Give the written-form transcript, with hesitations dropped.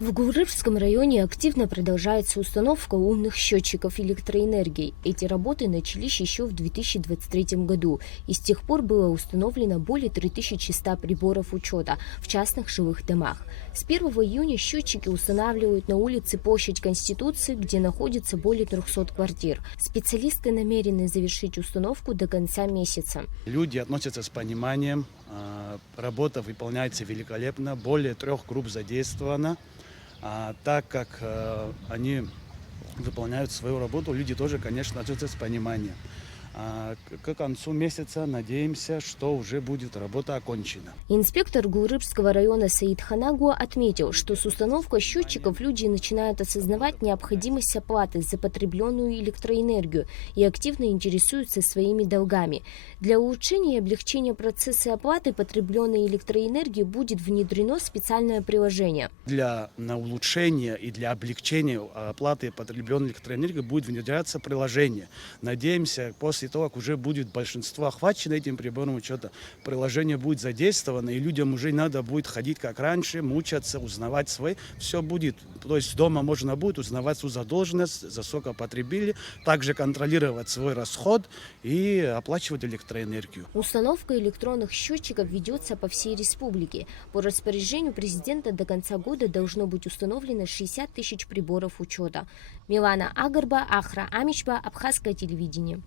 В Гурьевском районе активно продолжается установка умных счетчиков электроэнергии. Эти работы начались еще в 2023 году, и с тех пор было установлено более 3100 приборов учета в частных жилых домах. С 1 июня счетчики устанавливают на улице Площадь Конституции, где находится более 300 квартир. Специалисты намерены завершить установку до конца месяца. Люди относятся с пониманием, работа выполняется великолепно, более 3 групп задействовано. Так как они выполняют свою работу, люди тоже, конечно, относятся с пониманием. К концу месяца надеемся, что уже будет работа окончена. Инспектор Гурьевского района Саид Ханагуа отметил, что с установкой счетчиков люди начинают осознавать необходимость оплаты за потребленную электроэнергию и активно интересуются своими долгами. Для улучшения и облегчения процесса оплаты потребленной электроэнергии будет внедрено специальное приложение. Для улучшения и для облегчения оплаты потребленной электроэнергии будет внедряться приложение. Надеемся, после того, как уже будет большинство охвачено этим прибором учета, приложение будет задействовано, и людям уже не надо будет ходить как раньше, мучаться, узнавать свои. Все будет. То есть дома можно будет узнавать свою задолженность, за сколько потребили, также контролировать свой расход и оплачивать электроэнергию. Установка электронных счетчиков ведется по всей республике. По распоряжению президента до конца года должно быть установлено 60 тысяч приборов учета. Милана Агарба, Ахра Амичба, Абхазское телевидение.